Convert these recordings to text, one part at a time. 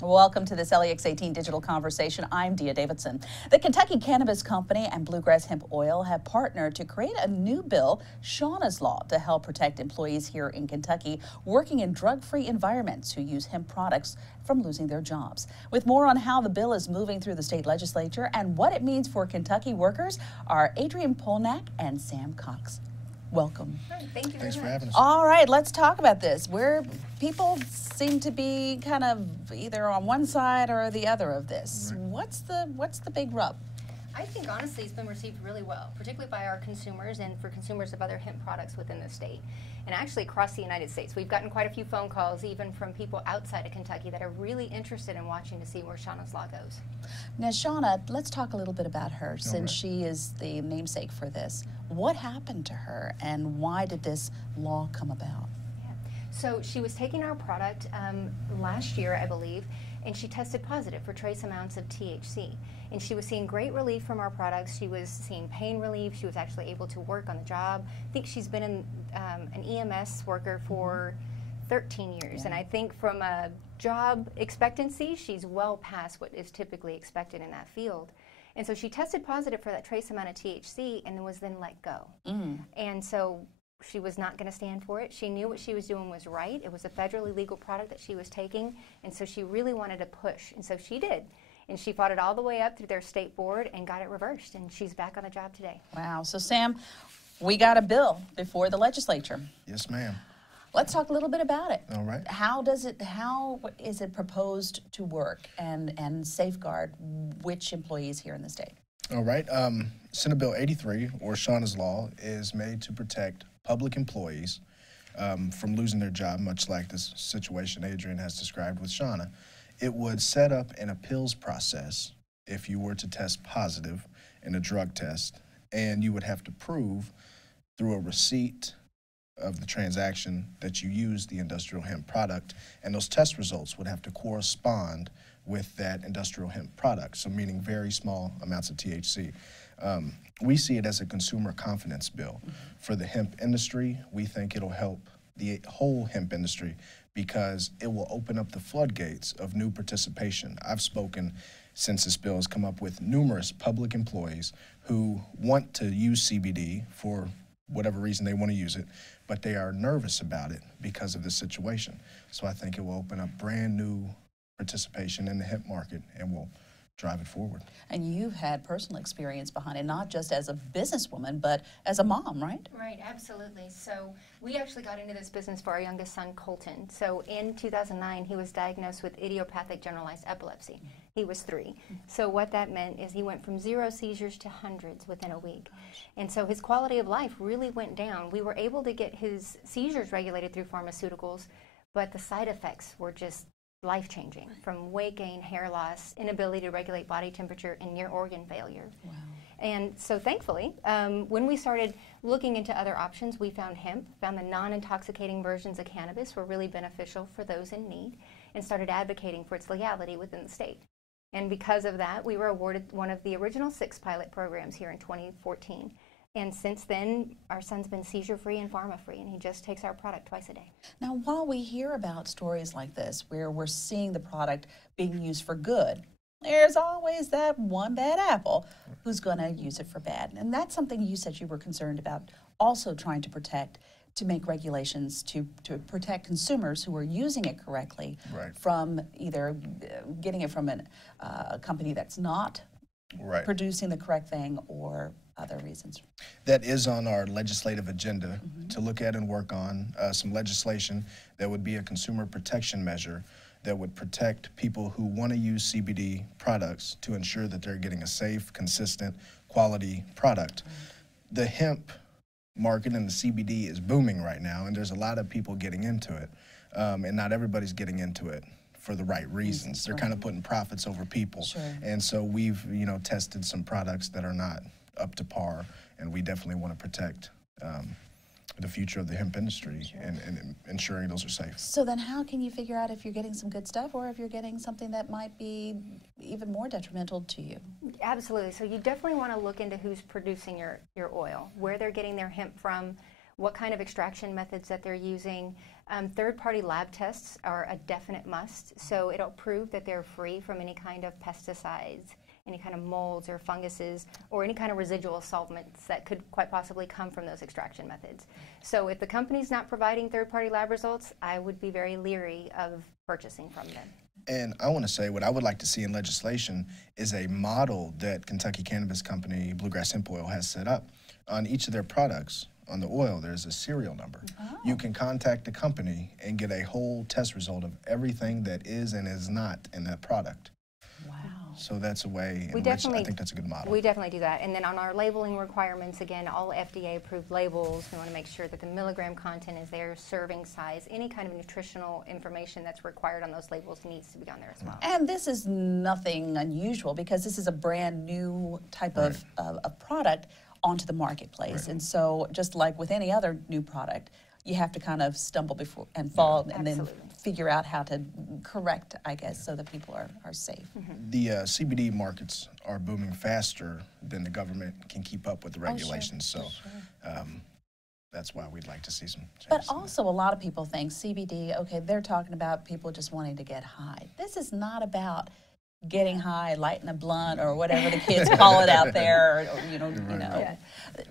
Welcome to this LEX18 Digital Conversation. I'm Davidson. The Kentucky Cannabis Company and Bluegrass Hemp Oil have partnered to create a new bill, Shawna's Law, to help protect employees here in Kentucky working in drug-free environments who use hemp products from losing their jobs. With more on how the bill is moving through the state legislature and what it means for Kentucky workers are Adrian Polnack and Sam Cox. Welcome. Thank you. Thanks for having us. All right, let's talk about this. Where people seem to be kind of either on one side or the other of this. Right. What's the big rub? I think honestly it's been received really well, particularly by our consumers and for consumers of other hemp products within the state. And actually across the United States. We've gotten quite a few phone calls even from people outside of Kentucky that are really interested in watching to see where Shawna's Law goes. Now, Shawna, let's talk a little bit about her since right. she is the namesake for this. What happened to her and why did this law come about? So she was taking our product last year, I believe, and she tested positive for trace amounts of THC. And she was seeing great relief from our products. She was seeing pain relief. She was actually able to work on the job. I think she's been an EMS worker for 13 years. Yeah. And I think from a job expectancy, she's well past what is typically expected in that field. And so she tested positive for that trace amount of THC and was then let go. And so she was not going to stand for it. She knew what she was doing was right. It was a federally legal product that she was taking, and so she really wanted to push, and so she did. And she fought it all the way up through their state board and got it reversed, and she's back on the job today. Wow. So, Sam, we got a bill before the legislature. Yes, ma'am. Let's talk a little bit about it. All right. How is it proposed to work and safeguard which employees here in the state? All right. Senate Bill 83, or Shawna's Law, is made to protect public employees from losing their job, much like this situation Adrian has described with Shawna. It would set up an appeals process if you were to test positive in a drug test, and you would have to prove through a receipt of the transaction that you used the industrial hemp product, and those test results would have to correspond with that industrial hemp product, so meaning very small amounts of THC. We see it as a consumer confidence bill. For the hemp industry, we think it'll help the whole hemp industry because it will open up the floodgates of new participation. I've spoken since this bill has come up with numerous public employees who want to use CBD for whatever reason they want to use it, but they are nervous about it because of this situation. So I think it will open up brand new participation in the hemp market and will drive it forward. And you've had personal experience behind it, not just as a businesswoman, but as a mom, right? Right, absolutely. So we actually got into this business for our youngest son, Colton. So in 2009, he was diagnosed with idiopathic generalized epilepsy. He was 3. So what that meant is he went from 0 seizures to hundreds within a week. And so his quality of life really went down. We were able to get his seizures regulated through pharmaceuticals, but the side effects were just life-changing, from weight gain, hair loss, inability to regulate body temperature, and near organ failure. Wow. And so thankfully, when we started looking into other options, we found hemp, found the non-intoxicating versions of cannabis were really beneficial for those in need, and started advocating for its legality within the state. And because of that, we were awarded one of the original 6 pilot programs here in 2014. And since then, our son's been seizure-free and pharma-free, and he just takes our product twice a day. Now, while we hear about stories like this, where we're seeing the product being used for good, there's always that one bad apple who's going to use it for bad. And that's something you said you were concerned about, also trying to protect, to make regulations to protect consumers who are using it correctly from either getting it from a company that's not producing the correct thing or other reasons. That is on our legislative agenda to look at and work on some legislation that would be a consumer protection measure that would protect people who want to use CBD products to ensure that they're getting a safe, consistent, quality product. The hemp market and the CBD is booming right now, and there's a lot of people getting into it, and not everybody's getting into it for the right reasons. They're kind of putting profits over people. And so we've, tested some products that are not up to par, and we definitely want to protect the future of the hemp industry and ensuring those are safe. So then how can you figure out if you're getting some good stuff or if you're getting something that might be even more detrimental to you? Absolutely. So you definitely want to look into who's producing your oil, where they're getting their hemp from, what kind of extraction methods that they're using. Third-party lab tests are a definite must, so it'll prove that they're free from any kind of pesticides, any kind of molds or funguses, or any kind of residual solvents that could quite possibly come from those extraction methods. So if the company's not providing third-party lab results, I would be very leery of purchasing from them. And I want to say what I would like to see in legislation is a model that Kentucky Cannabis Company, Bluegrass Hemp Oil, has set up. On each of their products, on the oil, there's a serial number. Oh. You can contact the company and get a whole test result of everything that is and is not in that product. Wow. So that's a way in which I think that's a good model. We definitely do that. And then on our labeling requirements, again, all FDA-approved labels, we want to make sure that the milligram content is there, serving size, any kind of nutritional information that's required on those labels needs to be on there as well. And this is nothing unusual because this is a brand new type of product onto the marketplace. Right. And so just like with any other new product, you have to kind of stumble before and fall and then figure out how to correct, I guess, so that people are safe. Mm-hmm. The CBD markets are booming faster than the government can keep up with the regulations. Oh, sure. So that's why we'd like to see some changes. But also a lot of people think CBD, okay, they're talking about people just wanting to get high. This is not about getting high, lighting a blunt, or whatever the kids call it out there, or, you know. Yeah.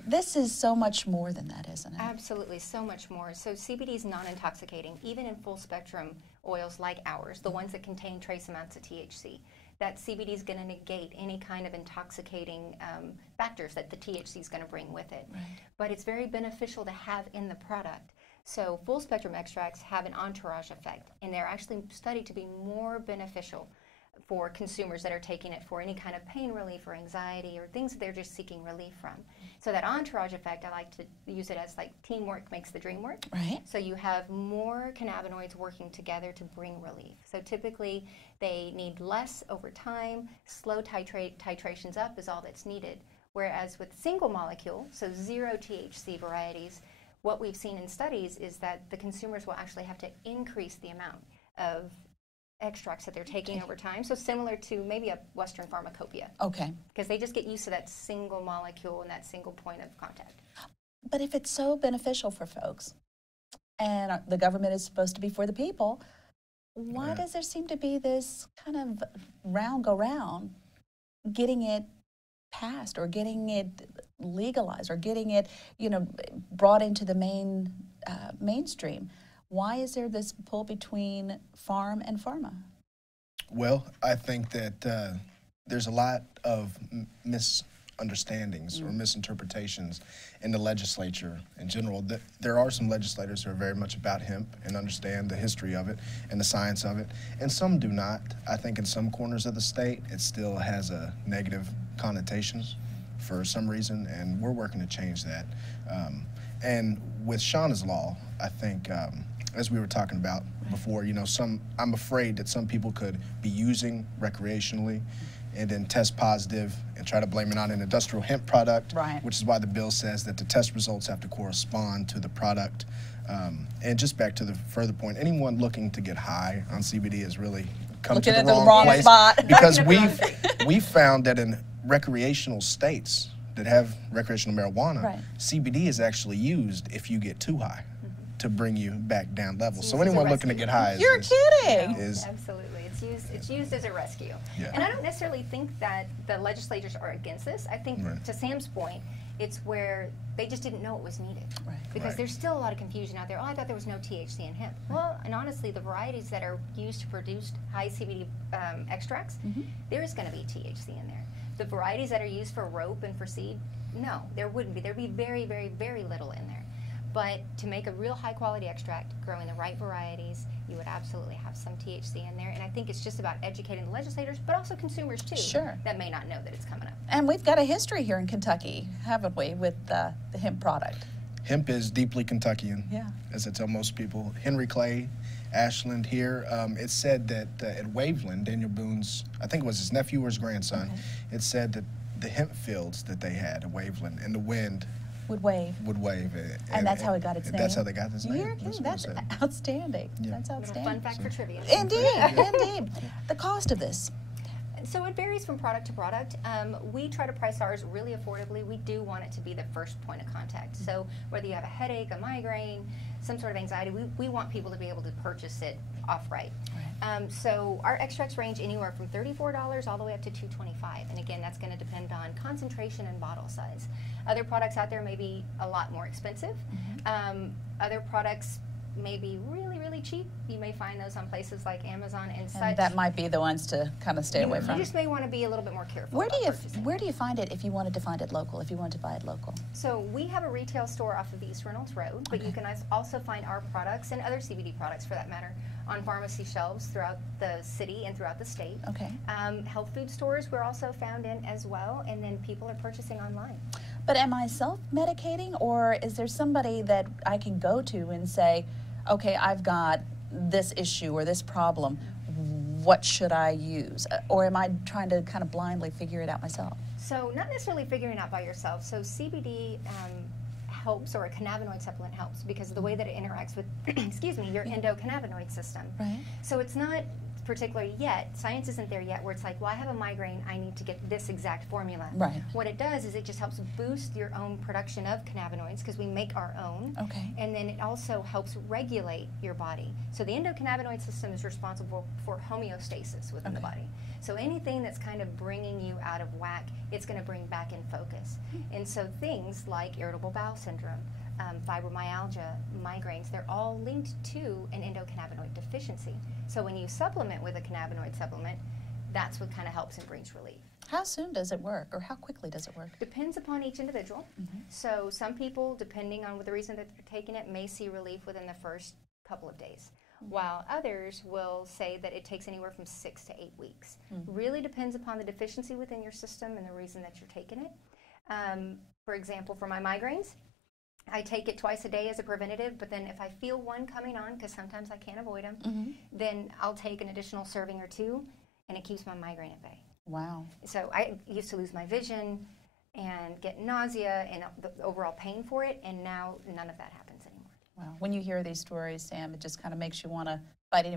This is so much more than that, isn't it? Absolutely, so much more. So CBD is non-intoxicating, even in full spectrum oils like ours, the ones that contain trace amounts of THC. That CBD is going to negate any kind of intoxicating factors that the THC is going to bring with it. Right. But it's very beneficial to have in the product. So full spectrum extracts have an entourage effect, and they're actually studied to be more beneficial for consumers that are taking it for any kind of pain relief or anxiety or things that they're just seeking relief from. So that entourage effect, I like to use it as like teamwork makes the dream work. Right. So you have more cannabinoids working together to bring relief. So typically they need less over time. Slow titrations up is all that's needed. Whereas with single molecule, so zero THC varieties, what we've seen in studies is that the consumers will actually have to increase the amount of extracts that they're taking over time, so similar to maybe a Western pharmacopoeia. Okay. Because they just get used to that single molecule and that single point of contact. But if it's so beneficial for folks, and the government is supposed to be for the people, why does there seem to be this kind of round-go-round getting it passed or getting it legalized or getting it, you know, brought into the mainstream? Why is there this pull between farm and pharma? Well, I think that there's a lot of misunderstandings or misinterpretations in the legislature in general. There are some legislators who are very much about hemp and understand the history of it and the science of it, and some do not. I think in some corners of the state, it still has a negative connotation for some reason, and we're working to change that. And with Shawna's law, I think, as we were talking about before, you know, I'm afraid that some people could be using recreationally and then test positive and try to blame it on an industrial hemp product, right. Which is why the bill says that the test results have to correspond to the product. And just back to the further point, anyone looking to get high on CBD has really come to the wrong place spot. Because we've found that in recreational states that have recreational marijuana, right. CBD is actually used if you get too high to bring you back down levels. So anyone looking to get high You're kidding. Absolutely. It's used as a rescue. Yeah. And I don't necessarily think that the legislators are against this. I think, to Sam's point, it's where they just didn't know it was needed. Right. Because there's still a lot of confusion out there. Oh, I thought there was no THC in hemp. Well, and honestly, the varieties that are used to produce high CBD extracts, there is going to be THC in there. The varieties that are used for rope and for seed, no, there wouldn't be. There'd be very, very, very little in there. But to make a real high quality extract, growing the right varieties, you would absolutely have some THC in there. And I think it's just about educating the legislators, but also consumers too, that may not know that it's coming up. And we've got a history here in Kentucky, haven't we, with the hemp product? Hemp is deeply Kentuckian, yeah. As I tell most people. Henry Clay, Ashland here, it said that at Waveland, Daniel Boone's, I think it was his nephew or his grandson, it said that the hemp fields that they had at Waveland and the wind would wave. And that's how it got its name. That's how they got its name. That's outstanding. Yeah. That's outstanding. Fun fact for trivia. Indeed, indeed. The cost of this? So it varies from product to product. We try to price ours really affordably. We do want it to be the first point of contact. So whether you have a headache, a migraine, some sort of anxiety, we want people to be able to purchase it outright. So our extracts range anywhere from $34 all the way up to $225. And again, that's going to depend on concentration and bottle size. Other products out there may be a lot more expensive. Other products may be really, really cheap. You may find those on places like Amazon and such. And that might be the ones to kind of stay away from. You just may want to be a little bit more careful. Where do you find it if you wanted to find it local, if you wanted to buy it local? So we have a retail store off of East Reynolds Road, but you can also find our products and other CBD products for that matter on pharmacy shelves throughout the city and throughout the state. Okay. Health food stores we're also found in as well, and then people are purchasing online. But am I self-medicating, or is there somebody that I can go to and say, okay, I've got this issue or this problem, what should I use? Or am I trying to kind of blindly figure it out myself? So not necessarily figuring it out by yourself. So CBD helps, or a cannabinoid supplement helps, because of the way that it interacts with, excuse me, your endocannabinoid system. Right. So it's not particular yet, science isn't there yet, where it's like, well, I have a migraine, I need to get this exact formula. Right. What it does is it just helps boost your own production of cannabinoids, because we make our own. Okay. And then it also helps regulate your body. So the endocannabinoid system is responsible for homeostasis within the body. So anything that's kind of bringing you out of whack, it's going to bring back in focus. And so things like irritable bowel syndrome, fibromyalgia, migraines, they're all linked to an endocannabinoid deficiency. So when you supplement with a cannabinoid supplement, that's what kind of helps and brings relief. How soon does it work, or how quickly does it work? Depends upon each individual. So some people, depending on the reason that they're taking it, may see relief within the first couple of days, while others will say that it takes anywhere from 6 to 8 weeks. Really depends upon the deficiency within your system and the reason that you're taking it. For example, for my migraines, I take it twice a day as a preventative, but then if I feel one coming on, because sometimes I can't avoid them, then I'll take an additional serving or two, and it keeps my migraine at bay. Wow. So I used to lose my vision and get nausea and the overall pain for it, and now none of that happens anymore. Wow. When you hear these stories, Sam, it just kind of makes you want to fight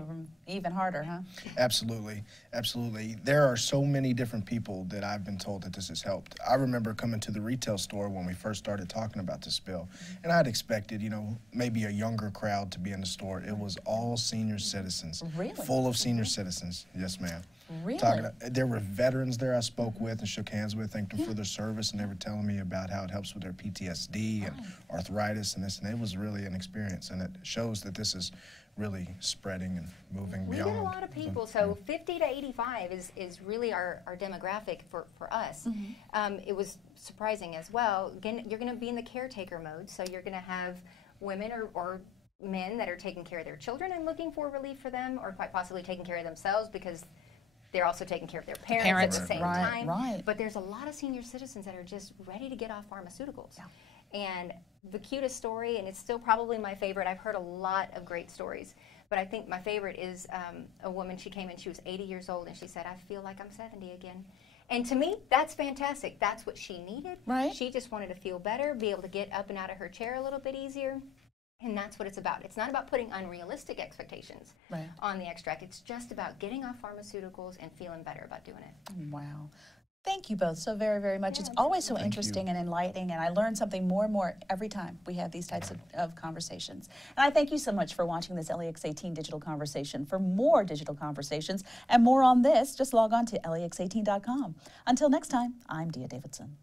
even harder, huh? Absolutely, absolutely. There are so many different people that I've been told that this has helped. I remember coming to the retail store when we first started talking about this spill, and I'd expected, you know, maybe a younger crowd to be in the store. It was all senior citizens. Really? Full of senior citizens. Yes, ma'am. Really? There were veterans there I spoke with and shook hands with, thanked them for their service, and they were telling me about how it helps with their PTSD and arthritis and this, and it was really an experience, and it shows that this is really spreading and moving beyond. We get a lot of people, so 50 to 85 is really our demographic for us. It was surprising as well. Again, you're going to be in the caretaker mode, so you're going to have women or men that are taking care of their children and looking for relief for them, or quite possibly taking care of themselves because they're also taking care of their parents at the same time. Right. But there's a lot of senior citizens that are just ready to get off pharmaceuticals. And the cutest story, and it's still probably my favorite, I've heard a lot of great stories, but I think my favorite is a woman, she came in, she was 80 years old, and she said, I feel like I'm 70 again. And to me, that's fantastic. That's what she needed. Right. She just wanted to feel better, be able to get up and out of her chair a little bit easier. And that's what it's about. It's not about putting unrealistic expectations on the extract. It's just about getting off pharmaceuticals and feeling better about doing it. Wow. Thank you both so very, very much. It's always so interesting and enlightening, and I learn something more and more every time we have these types of conversations. And I thank you so much for watching this LEX18 Digital Conversation. For more digital conversations and more on this, just log on to lex18.com. Until next time, I'm Davidson.